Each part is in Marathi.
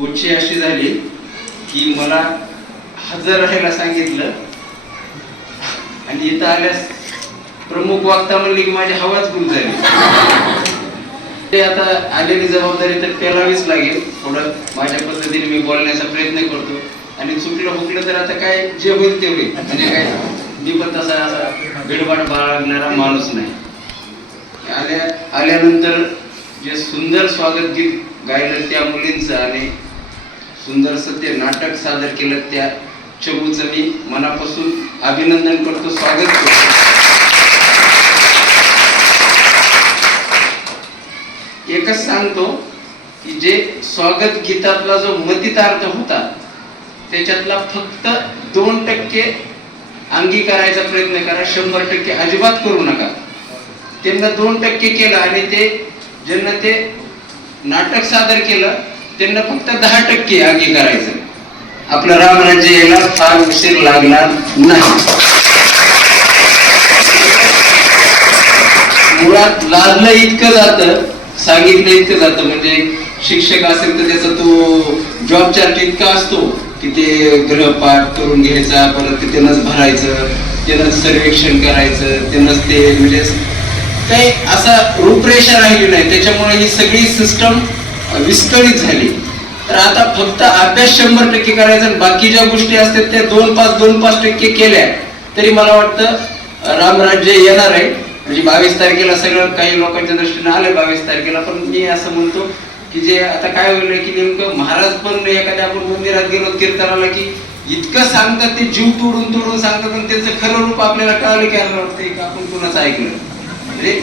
गोष्टी अशी झाली की मला हजर राहायला सांगितलं. आणि इथं आल्यास प्रमुख वाक्ता म्हणले की माझी हवाच गुण झाली. ते आता आलेली जबाबदारी तर पेलावीच लागेल. थोडं माझ्या पद्धतीने मी बोलण्याचा प्रयत्न करतो. आणि चुकलं हुकलं तर आता काय जे होईल ते होईल. म्हणजे काय? मी पण तसा असा बिडबाट बाळगणारा माणूस नाही. आल्या आल्यानंतर जे सुंदर स्वागत गीत गायलं त्या मुलींचं आणि सुंदरसं ते नाटक सादर केलं त्या चबूचं मी मनापासून अभिनंदन करतो स्वागत करतो. एकच सांगतो की जे स्वागत गीतातला जो मतितार्थ होता त्याच्यातला फक्त दोन टक्के अंगीकारायचा प्रयत्न करा शंभर टक्के अजिबात करू नका. त्यांना दोन टक्के केलं आणि ते ज्यांना ते नाटक सादर केलं त्यांना फक्त दहा टक्के आगी करायचं. आपलं रामराज्य यायला फार उशीर लागणार नाही. मुळात लादलं इतकं जातं सांगितलं इतकं जातं म्हणजे शिक्षक असेल तर त्याचा तो जॉब चार्ट इतका असतो की ते गृहपाठ करून घ्यायचा परत ते त्यानंच भरायचं त्यांनाच सर्वेक्षण करायचं त्यांनाच ते म्हणजे काही असा रूपरेषा राहिली नाही. त्याच्यामुळे ही सगळी सिस्टम विस्कळीत झाली. तर आता फक्त अभ्यास शंभर टक्के करायचा बाकी ज्या गोष्टी असतात त्या दोन पाच दोन पाच टक्के केल्या तरी मला वाटतं रामराज्य येणार आहे. म्हणजे बावीस तारखेला सगळं काही लोकांच्या दृष्टीने आलं बावीस तारखेला पण मी असं म्हणतो की जे आता काय होईल की नेमकं महाराज पण एखाद्या आपण मंदिरात गेलो कीर्तनाला की इतकं सांगतात ते जीव तोडून तोडून सांगतात आणि त्यांचं खरं रूप आपल्याला कळालं की वाटतंय की आपण कुणाचं ऐकलं? म्हणजे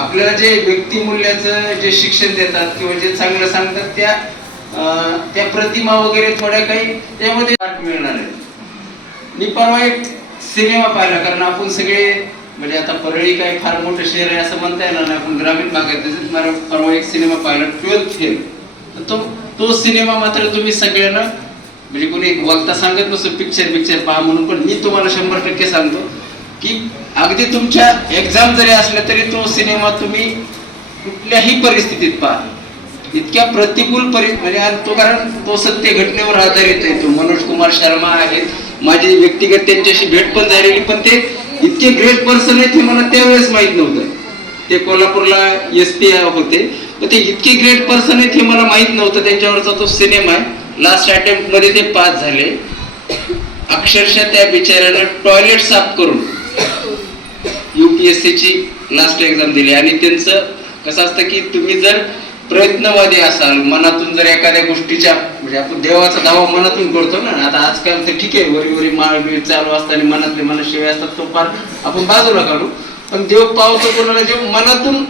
आपल्याला जे व्यक्तिमूल्याचं जे शिक्षण देतात किंवा जे चांगलं सांगतात त्या त्या प्रतिमा वगैरे थोड्या काही त्यामध्ये मिळणार आहे. मी परवा एक सिनेमा पाहिला कारण आपण सगळे म्हणजे आता परळी काय फार मोठं शहर आहे असं म्हणता येणार नाही आपण ग्रामीण भागात मला परवा एक सिनेमा पाहिला ट्वेल्थ फेल. तर तो तो सिनेमा मात्र तुम्ही सगळ्यांना म्हणजे कोणी वक्ता सांगत नसतो पिक्चर पिक्चर पहा म्हणून पण मी तुम्हाला शंभर टक्के सांगतो. की अगदी तुमच्या एक्झाम जरी असल्या तरी तो सिनेमा तुम्ही कुठल्याही परिस्थितीत पहा. इतक्या प्रतिकूल परि म्हणजे आणि तो कारण तो सत्य घटनेवर आधारित आहे तो. मनोज कुमार शर्मा आहेत माझी व्यक्तिगत त्यांच्याशी भेट पण झालेली पण ते इतके ग्रेट पर्सन आहेत हे मला त्यावेळेस माहीत नव्हतं. ते कोल्हापूरला एस पी होते. पण ते इतके ग्रेट पर्सन आहेत हे मला माहीत नव्हतं. त्यांच्यावरचा तो सिनेमा आहे. लास्ट अटेम्प्टमध्ये ते पास झाले. अक्षरशः त्या बिचाऱ्यानं टॉयलेट साफ करून युपीएससी ची लास्ट एक्झाम दिली. आणि त्यांचं कसं असतं की तुम्ही जर प्रयत्नवादी असाल मनातून जर एखाद्या गोष्टीच्या म्हणजे आपण देवाचा दावा मनातून करतो ना आता आजकाल तर ठीक आहे वरी वरी माळ बीळ चालू असताना मनातले मनात शिवाय असतात तो फार आपण बाजूला काढू. पण देव पावतो कोणाला जे मनातून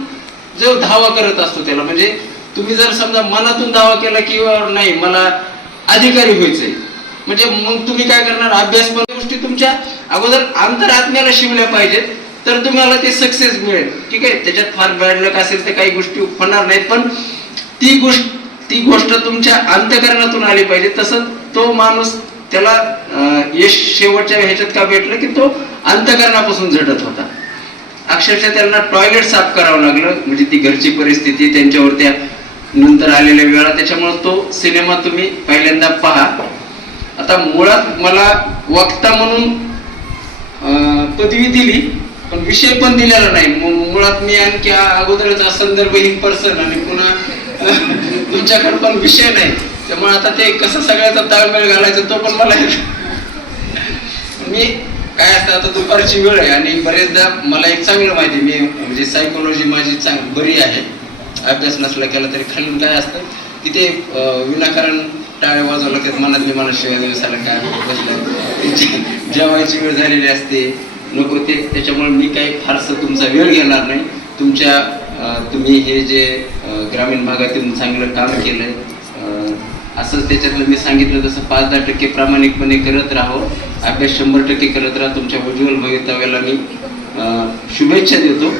जो धावा करत असतो त्याला. म्हणजे तुम्ही जर समजा मनातून दावा केला की नाही मला अधिकारी व्हायचंय. म्हणजे मग तुम्ही काय करणार? अभ्यास पण गोष्टी तुमच्या अगोदर अंतरात्म्याला शिवल्या पाहिजेत. तर तुम्हाला ते सक्सेस मिळेल. ठीक आहे? त्याच्यात फार बॅड लक असेल तर काही गोष्टी होणार नाहीत पण ती गोष्ट ती गोष्ट तुमच्या अंतकरणातून आली पाहिजे. तसं तो माणूस त्याला यश शेवटच्या ह्याच्यात का भेटलं की तो अंतकरणापासून झटत होता. अक्षरशः त्यांना टॉयलेट साफ करावं लागलं. म्हणजे ती घरची परिस्थिती त्यांच्यावर त्या नंतर आलेल्या वेळा. त्याच्यामुळे तो सिनेमा तुम्ही पहिल्यांदा पहा. आता मुळात मला वक्ता म्हणून पदवी दिली. पण विषय पण दिलेला नाही. मु- मुळात मी आणखी अगोदरच संदर्भहीन पर्सन आणि पुन्हा तुमच्याकडे पण विषय नाही. त्यामुळे आता ते कसं सगळ्याचा ताळमेळ घालायचा तो पण मला मी काय असतं आता दुपारची वेळ आहे आणि बरेचदा मला एक चांगलं माहिती आहे. मी म्हणजे सायकोलॉजी माझी चांग बरी आहे. अभ्यास नसला केला तरी खालून काय असतं तिथे विनाकारण टाळे वाजवलं लागतात मनातली मनात शिवाय दिवसाला काय बसलं त्यांची जेवायची वेळ झालेली असते. नको ते त्याच्यामुळे मी काही फारसं तुमचा वेळ घेणार नाही. तुमच्या तुम्ही हे जे ग्रामीण भागातून चांगलं काम केलं आहे असंच त्याच्यातलं मी सांगितलं तसं पाच दहा टक्के प्रामाणिकपणे करत राहो. अभ्यास शंभर टक्के करत राहा. तुमच्या उज्ज्वल भवितव्याला मी शुभेच्छा देतो.